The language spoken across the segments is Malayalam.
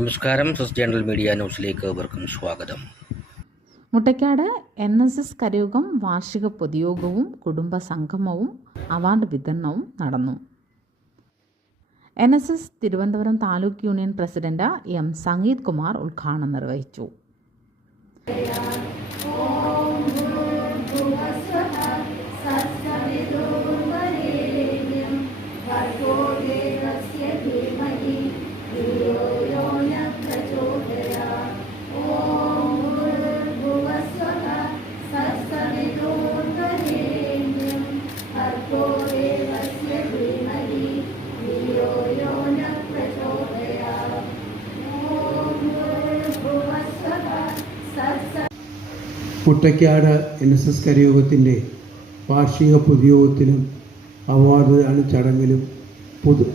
നമസ്കാരം. സസ് ജേണൽ മീഡിയ ന്യൂസിലേക്ക് ഏവർക്കും സ്വാഗതം. മുട്ടക്കാട് എൻ എസ് എസ് കരയോഗം വാർഷിക പൊതുയോഗവും കുടുംബ സംഗമവും അവാർഡ് വിതരണവും നടന്നു. N S S Thiruvananthapuram taluk union president M Sangeeth Kumar ഉദ്ഘാടനം നിർവഹിച്ചു. മുട്ടയ്ക്കാട് എൻ എസ് എസ് കരയോഗത്തിന്റെ വാർഷിക പൊതുയോഗത്തിലും അവാർഡ് ദാന ചടങ്ങിലും പൊതു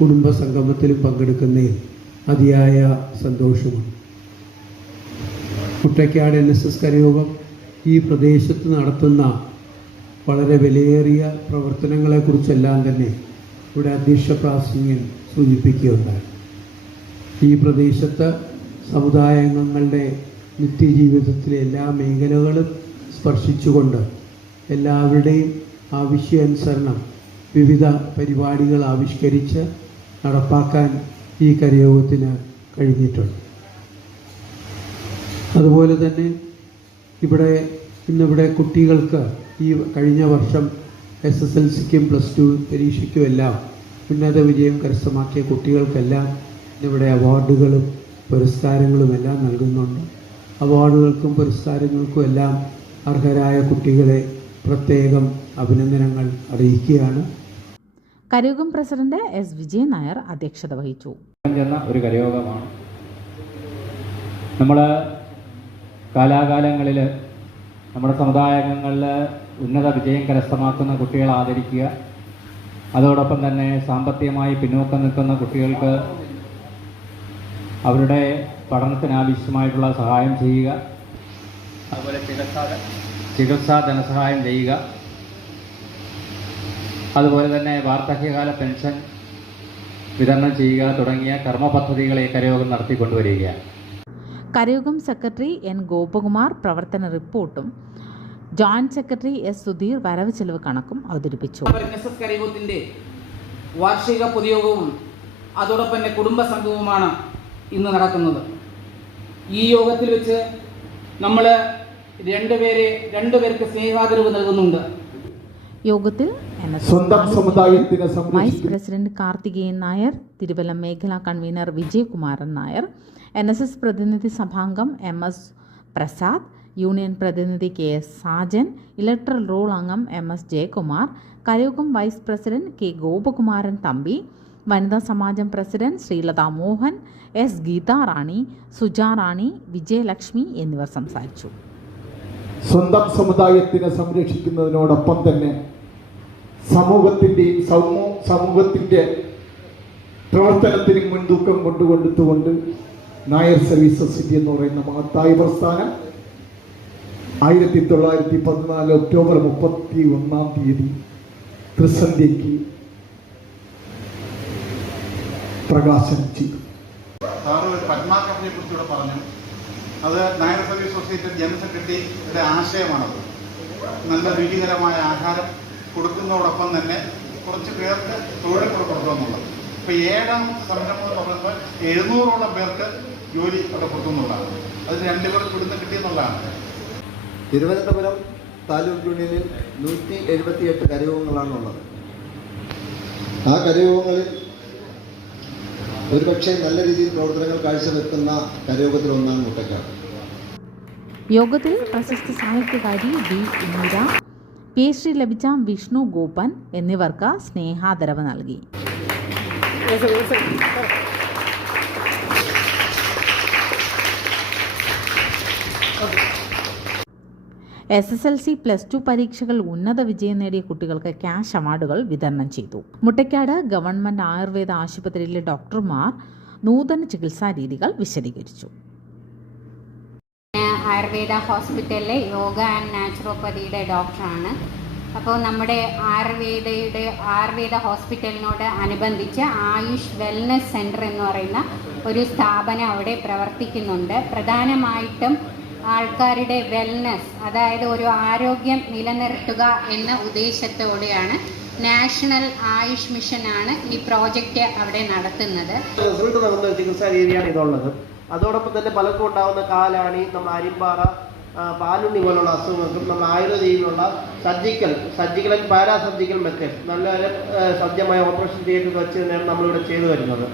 കുടുംബ സംഗമത്തിലും പങ്കെടുക്കുന്നതിൽ അതിയായ സന്തോഷമുണ്ട് കുട്ടക്കാട് എൻ എസ് എസ് കരയോഗം ഈ പ്രദേശത്ത് നടത്തുന്ന വളരെ വിലയേറിയ പ്രവർത്തനങ്ങളെക്കുറിച്ചെല്ലാം തന്നെ ഇവിടെ അധ്യക്ഷ പ്രാസംഗ്യൻ സൂചിപ്പിക്കുകയുണ്ടായി. ഈ പ്രദേശത്ത് സമുദായാംഗങ്ങളുടെ നിത്യജീവിതത്തിലെ എല്ലാ മേഖലകളും സ്പർശിച്ചുകൊണ്ട് എല്ലാവരുടെയും ആവശ്യാനുസരണം വിവിധ പരിപാടികൾ ആവിഷ്കരിച്ച് നടപ്പാക്കാൻ ഈ കരയോഗത്തിന് കഴിഞ്ഞിട്ടുണ്ട്. അതുപോലെ തന്നെ ഇവിടെ ഇന്നിവിടെ കുട്ടികൾക്ക് ഈ കഴിഞ്ഞ വർഷം എസ് എസ് എൽ സിക്കും പ്ലസ് ടു പരീക്ഷയ്ക്കും എല്ലാം ഉന്നത വിജയം കരസ്ഥമാക്കിയ കുട്ടികൾക്കെല്ലാം ഇന്നിവിടെ അവാർഡുകളും പുരസ്കാരങ്ങളും എല്ലാം നൽകുന്നുണ്ട്. അവാർഡുകൾക്കും പുരസ്കാരങ്ങൾക്കും എല്ലാം അർഹരായ കുട്ടികളെ പ്രത്യേകം അഭിനന്ദനങ്ങൾ അറിയിക്കുകയാണ്. കരയോഗം പ്രസിഡന്റ് എസ് വിജയൻ നായർ അധ്യക്ഷത വഹിച്ചു. ഒരു കരയോഗമാണ്. നമ്മൾ കാലാകാലങ്ങളിൽ നമ്മുടെ സമുദായങ്ങളിൽ ഉന്നത വിജയം കരസ്ഥമാക്കുന്ന കുട്ടികളെ ആദരിക്കുക. അതോടൊപ്പം തന്നെ സാമ്പത്തികമായി പിന്നോക്കം നിൽക്കുന്ന കുട്ടികൾക്ക് അവരുടെ പഠനത്തിനാവശ്യമായിട്ടുള്ള സഹായം ചെയ്യുക. അതുപോലെ ചികിത്സാ ചികിത്സാ ധനസഹായം ചെയ്യുക. അതുപോലെ തന്നെ വാർദ്ധക്യകാല പെൻഷൻ വിതരണം ചെയ്യുക തുടങ്ങിയ കർമ്മ പദ്ധതികളെ കരയോഗം നടത്തിക്കൊണ്ടുവരികയാണ്. കരയോഗം സെക്രട്ടറി എൻ ഗോപകുമാർ പ്രവർത്തന റിപ്പോർട്ടും ജോയിന്റ് സെക്രട്ടറി എസ് സുധീർ വരവ് ചെലവ് കണക്കും അവതരിപ്പിച്ചു. വാർഷിക പൊതുയോഗവും അതോടൊപ്പം തന്നെ കുടുംബ സംഘവുമാണ് ഇന്ന് നടക്കുന്നത് ഈ യോഗത്തിൽ വെച്ച് നമ്മൾ രണ്ടുപേരെ രണ്ടുപേർക്ക് സ്നേഹാദരവ് നൽകുന്നുണ്ട്. യോഗത്തിൽ സ്വന്തം വൈസ് പ്രസിഡന്റ് കാർത്തികേയൻ നായർ തിരുവല്ലം മേഖലാ convener Vijayakumaran Nair N S S പ്രതിനിധി സഭാംഗം എം എസ് പ്രസാദ് യൂണിയൻ പ്രതിനിധി K S Sajan electoral roll അംഗം M S Jayakumar കരയോഗം vice president K Gopakumaran Thampi വനിതാ സമാജം പ്രസിഡന്റ് ശ്രീലത മോഹൻ എസ്. ഗീതാ റാണി സുജാ റാണി വിജയലക്ഷ്മി എന്നിവർ സംസാരിച്ചു. സ്വന്തം സമുദായത്തിനെ സംരക്ഷിക്കുന്നതിനോടൊപ്പം തന്നെ സമൂഹത്തിന്റെയും സമൂ സമൂഹത്തിന്റെ പ്രവർത്തനത്തിന് മുൻതൂക്കം കൊണ്ടുകൊടുത്തുകൊണ്ട് നായർ സർവീസ് സൊസൈറ്റി എന്ന് പറയുന്ന മഹത്തായ പ്രസ്ഥാനം ആയിരത്തി തൊള്ളായിരത്തി പതിനാല് ഒക്ടോബർ മുപ്പത്തി ഒന്നാം തീയതി ത്രിസന്ധ്യയ്ക്ക് പ്രകാശനം ചെയ്തു. സാറ് കുറിച്ച് പറഞ്ഞു. അത് നായർ സർവീസ് സൊസൈറ്റി ജനറൽ സെക്രട്ടറിയുടെ ആശയമാണത്. നല്ല രുചികരമായ ആഹാരം കൊടുക്കുന്നതോടൊപ്പം തന്നെ കുറച്ച് പേർക്ക് തൊഴിൽ കൂടെ കൊടുക്കുക എന്നുള്ളത് ഇപ്പം ഏഴാമത്തെ സംരംഭം എന്ന് പറയുമ്പോൾ എഴുന്നൂറോളം പേർക്ക് ജോലി അവിടെ കൊടുക്കുന്നുള്ളതാണ്. അത് രണ്ടുപേർക്ക് ഇവിടുന്ന് കിട്ടിയെന്നുള്ളതാണ്. തിരുവനന്തപുരം താലൂക്ക് യൂണിയനിൽ നൂറ്റി എഴുപത്തിയെട്ട് കരയോഗങ്ങളാണുള്ളത്. ആ കരയോഗങ്ങളിൽ ഒരുപക്ഷെ നല്ല രീതിയിൽ പ്രവർത്തനങ്ങൾ കാഴ്ചവെക്കുന്ന കരയോഗത്തിലൊന്നാണ് മുട്ടക്കാട് യോഗത്തിൽ പ്രശസ്ത സാഹിത്യകാരി V Indira P H D ലഭിച്ച വിഷ്ണു ഗോപൻ എന്നിവർക്ക് സ്നേഹാദരവ് നൽകി. S S L C plus two പരീക്ഷകൾ ഉന്നത വിജയം നേടിയ കുട്ടികൾക്ക് ക്യാഷ് അവാർഡുകൾ വിതരണം ചെയ്തു. മുട്ടയ്ക്കാട് ഗവൺമെന്റ് ആയുർവേദ ആശുപത്രിയിലെ ഡോക്ടർമാർ നൂതന ചികിത്സാ രീതികൾ വിശദീകരിച്ചു. ആയുർവേദ ഹോസ്പിറ്റലിലെ യോഗ ആൻഡ് നാച്ചുറോപ്പതിയുടെ ഡോക്ടറാണ്. അപ്പോൾ നമ്മുടെ ആയുർവേദയുടെ ആയുർവേദ ഹോസ്പിറ്റലിനോട് അനുബന്ധിച്ച് ആയുഷ് വെൽനസ് സെന്റർ എന്ന് പറയുന്ന ഒരു സ്ഥാപനം അവിടെ പ്രവർത്തിക്കുന്നുണ്ട്. പ്രധാനമായിട്ടും ആൾക്കാരുടെ വെൽനസ് അതായത് ഒരു ആരോഗ്യം നിലനിർത്തുക എന്ന ഉദ്ദേശത്തോടെയാണ് നാഷണൽ ആയുഷ് മിഷൻ ആണ് ഈ പ്രോജക്റ്റ് അവിടെ നടത്തുന്നത്. റിസൾട്ട് നൽകുന്ന ചികിത്സാ രീതിയാണ് ഇതുള്ളത്. അതോടൊപ്പം തന്നെ പലർക്കും ഉണ്ടാകുന്ന കാലാണി നമ്മൾ അരിമ്പാറ പാലുണ്ണി പോലുള്ള അസുഖങ്ങൾക്കും നമ്മൾ ആയുർവേദയിലുള്ള surgical surgical and para method നല്ല സജ്ജമായ ഓപ്പറേഷൻ തിയേറ്റർ വെച്ച് തന്നെയാണ് നമ്മളിവിടെ ചെയ്തു വരുന്നത്.